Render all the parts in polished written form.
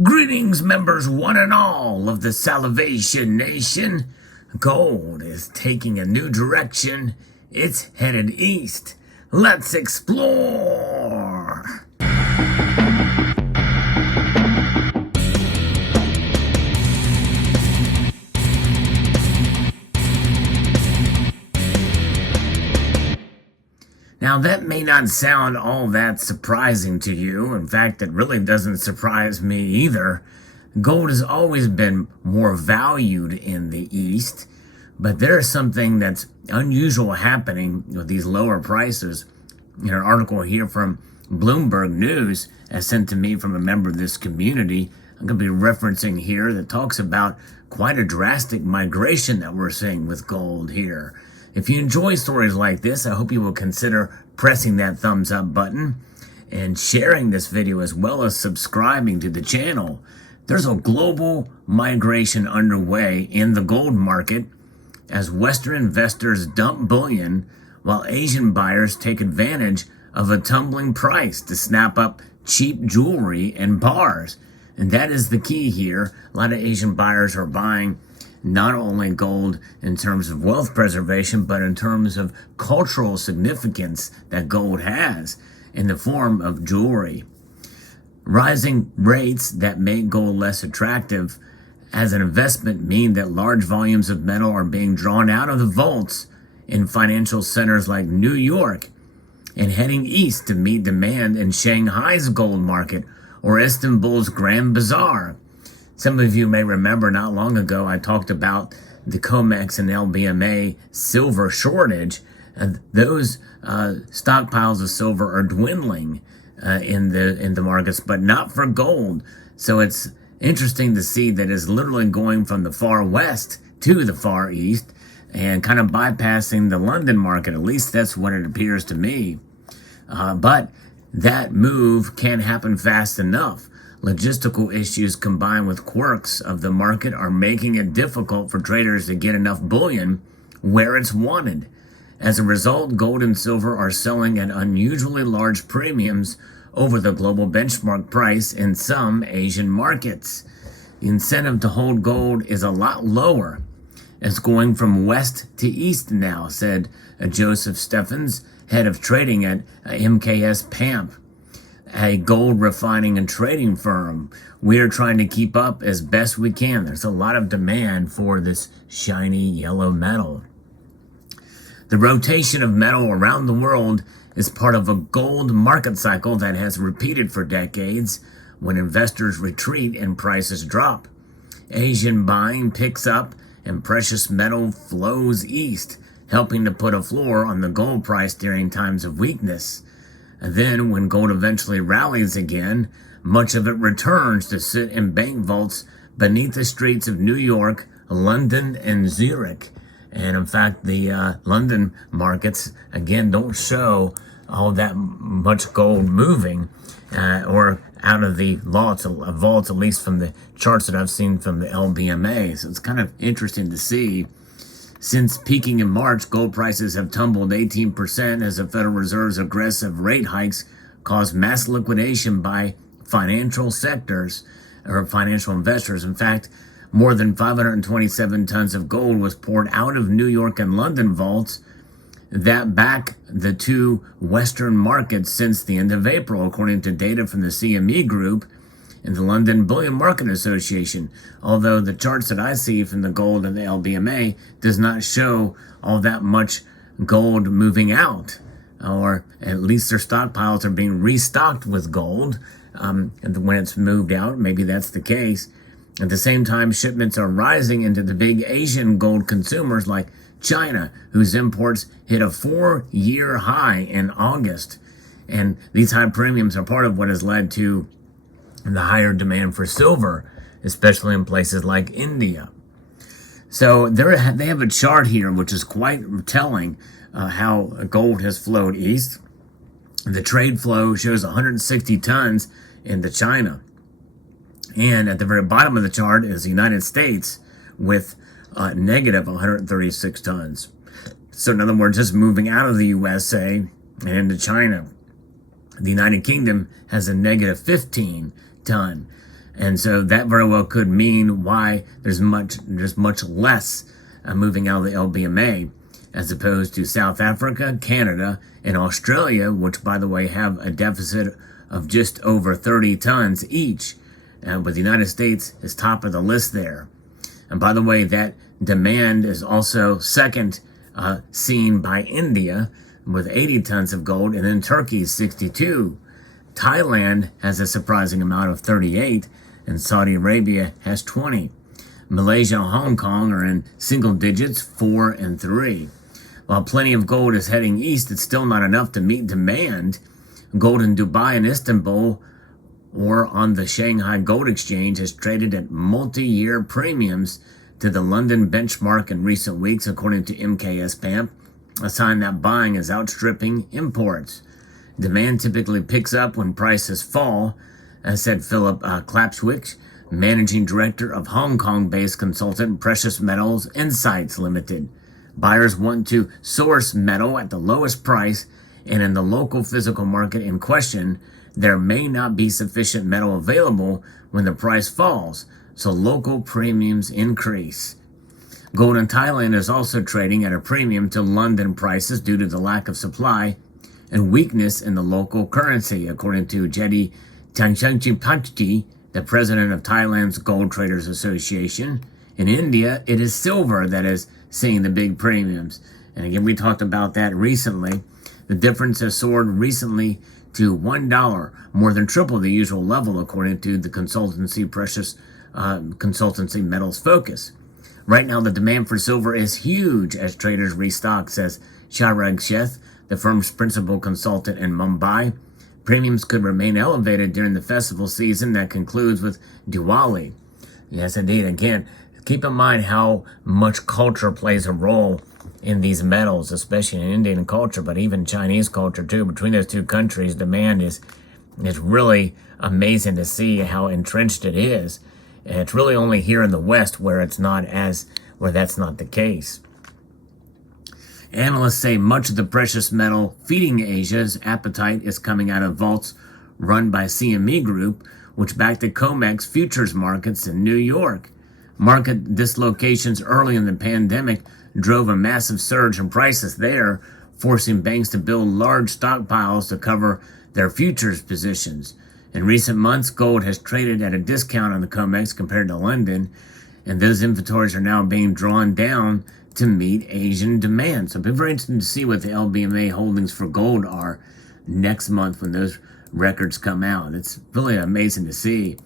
Greetings, members one and all of the Salvation Nation. Gold is taking a new direction. It's headed east. Let's explore. Now, that may not sound all that surprising to you. In fact, it really doesn't surprise me either. Gold has always been more valued in the East, but there's something that's unusual happening with these lower prices. In an article here from Bloomberg News, as sent to me from a member of this community, I'm going to be referencing here, that talks about quite a drastic migration that we're seeing with gold here. If you enjoy stories like this, I hope you will consider pressing that thumbs up button and sharing this video, as well as subscribing to the channel. There's a global migration underway in the gold market as Western investors dump bullion while Asian buyers take advantage of a tumbling price to snap up cheap jewelry and bars. And that is the key here. A lot of Asian buyers are buying not only gold in terms of wealth preservation, but in terms of cultural significance that gold has in the form of jewelry. Rising rates that make gold less attractive as an investment mean that large volumes of metal are being drawn out of the vaults in financial centers like New York and heading east to meet demand in Shanghai's gold market or Istanbul's Grand Bazaar. Some of you may remember not long ago I talked about the COMEX and LBMA silver shortage, and those stockpiles of silver are dwindling in the markets, but not for gold. So it's interesting to see that it's literally going from the far west to the far east and kind of bypassing the London market. At least that's what it appears to me. But that move can't happen fast enough. Logistical issues combined with quirks of the market are making it difficult for traders to get enough bullion where it's wanted. As a result, gold and silver are selling at unusually large premiums over the global benchmark price in some Asian markets. The incentive to hold gold is a lot lower. It's going from west to east now, said Joseph Steffens, head of trading at MKS PAMP, a gold refining and trading firm. We are trying to keep up as best we can. There's a lot of demand for this shiny yellow metal. The rotation of metal around the world is part of a gold market cycle that has repeated for decades when investors retreat and prices drop. Asian buying picks up and precious metal flows east, helping to put a floor on the gold price during times of weakness. And then, when gold eventually rallies again, much of it returns to sit in bank vaults beneath the streets of New York, London, and Zurich. And in fact, the London markets, again, don't show all that much gold moving or out of the vaults, at least from the charts that I've seen from the LBMA. So it's kind of interesting to see. Since peaking in March, gold prices have tumbled 18% as the Federal Reserve's aggressive rate hikes caused mass liquidation by financial sectors or financial investors. In fact, more than 527 tons of gold was poured out of New York and London vaults that back the two Western markets since the end of April, according to data from the CME Group and the London Bullion Market Association. Although the charts that I see from the gold and the LBMA does not show all that much gold moving out, or at least their stockpiles are being restocked with gold. And when it's moved out, maybe that's the case. At the same time, shipments are rising into the big Asian gold consumers like China, whose imports hit a 4-year high in August. And these high premiums are part of what has led to the higher demand for silver, especially in places like India. So they have a chart here which is quite telling how gold has flowed east. The trade flow shows 160 tons into China. And at the very bottom of the chart is the United States with negative 136 tons. So in other words, just moving out of the USA and into China. The United Kingdom has a negative 15 ton. And so that very well could mean why there's much less moving out of the LBMA, as opposed to South Africa, Canada, and Australia, which, by the way, have a deficit of just over 30 tons each, with the United States is top of the list there. And by the way, that demand is also second seen by India with 80 tons of gold, and then Turkey 62. Thailand has a surprising amount of 38, and Saudi Arabia has 20. Malaysia and Hong Kong are in single digits, 4 and 3. While plenty of gold is heading east, it's still not enough to meet demand. Gold in Dubai and Istanbul, or on the Shanghai Gold Exchange, has traded at multi-year premiums to the London benchmark in recent weeks, according to MKS PAMP, a sign that buying is outstripping imports. Demand typically picks up when prices fall, as said Philip Klapswich, managing director of Hong Kong-based consultant Precious Metals Insights Limited. Buyers want to source metal at the lowest price, and in the local physical market in question, there may not be sufficient metal available when the price falls, so local premiums increase. Gold in Thailand is also trading at a premium to London prices due to the lack of supply and weakness in the local currency, according to Jeti Tangchangchipachti, the president of Thailand's Gold Traders Association. In India, it is silver that is seeing the big premiums. And again, we talked about that recently. The difference has soared recently to $1, more than triple the usual level, according to the consultancy Metals Focus. Right now, the demand for silver is huge as traders restock, says Chirag Sheth, the firm's principal consultant in Mumbai. Premiums could remain elevated during the festival season that concludes with Diwali. Yes, indeed. Again, keep in mind how much culture plays a role in these metals, especially in Indian culture, but even Chinese culture too. Between those two countries, demand is really amazing to see how entrenched it is. And it's really only here in the West where that's not the case. Analysts say much of the precious metal feeding Asia's appetite is coming out of vaults run by CME Group, which backed the COMEX futures markets in New York. Market dislocations early in the pandemic drove a massive surge in prices there, forcing banks to build large stockpiles to cover their futures positions. In recent months, gold has traded at a discount on the COMEX compared to London, and those inventories are now being drawn down to meet Asian demand. So it'll be very interesting to see what the LBMA holdings for gold are next month when those records come out. It's really amazing to see.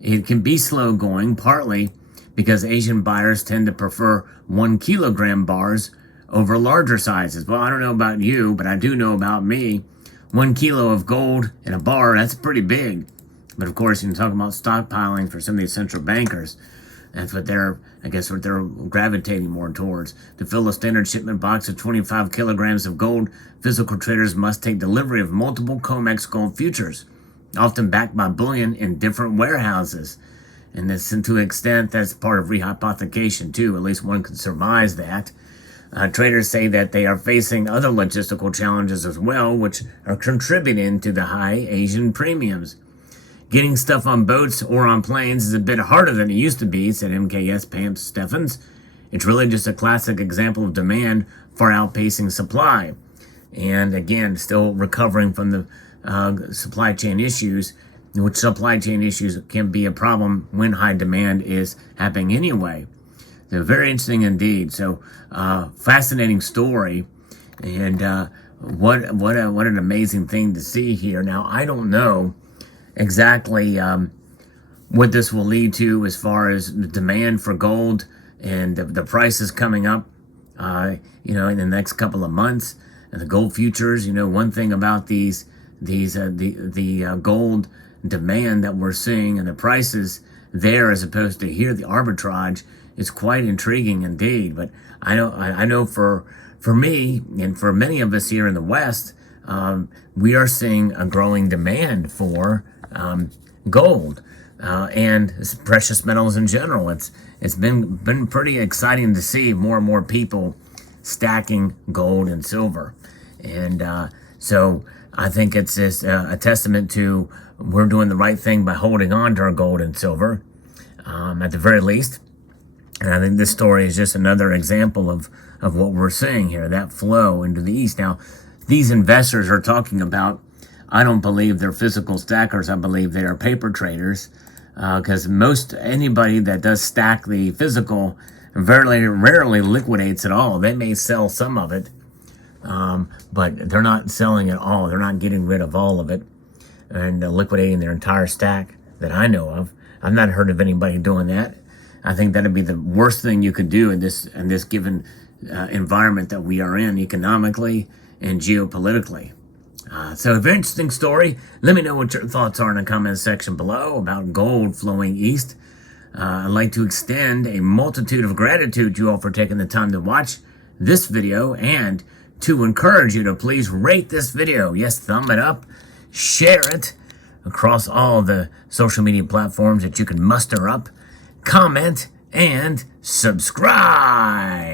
It can be slow going, partly because Asian buyers tend to prefer 1 kilogram bars over larger sizes. Well, I don't know about you, but I do know about me. 1 kilo of gold in a bar, that's pretty big. But of course, you can talk about stockpiling for some of these central bankers. That's what they're gravitating more towards. To fill a standard shipment box of 25 kilograms of gold, physical traders must take delivery of multiple COMEX gold futures, often backed by bullion in different warehouses. And this, to an extent, that's part of rehypothecation too. At least one could surmise that. Traders say that they are facing other logistical challenges as well, which are contributing to the high Asian premiums. Getting stuff on boats or on planes is a bit harder than it used to be, said MKS PAMP Steffens. It's really just a classic example of demand far outpacing supply. And again, still recovering from the supply chain issues, which supply chain issues can be a problem when high demand is happening anyway. So very interesting indeed. So fascinating story, and what an amazing thing to see here. Now, I don't know exactly what this will lead to as far as the demand for gold and the prices coming up, in the next couple of months. And the gold futures, one thing about the gold demand that we're seeing and the prices there as opposed to here, the arbitrage is quite intriguing indeed. But I know for me and for many of us here in the West, we are seeing a growing demand for gold and precious metals in general. It's been pretty exciting to see more and more people stacking gold and silver, and so I think it's just a testament to we're doing the right thing by holding on to our gold and silver, at the very least. And I think this story is just another example of what we're seeing here, that flow into the East. Now, these investors are talking about, I don't believe they're physical stackers. I believe they are paper traders, because anybody that does stack the physical very rarely liquidates at all. They may sell some of it, but they're not selling it all. They're not getting rid of all of it and liquidating their entire stack that I know of. I've not heard of anybody doing that. I think that'd be the worst thing you could do in this given environment that we are in economically and geopolitically. So, if interesting story, let me know what your thoughts are in the comment section below about gold flowing east. I'd like to extend a multitude of gratitude to you all for taking the time to watch this video, and to encourage you to please rate this video. Yes, thumb it up, share it across all the social media platforms that you can muster up, comment, and subscribe.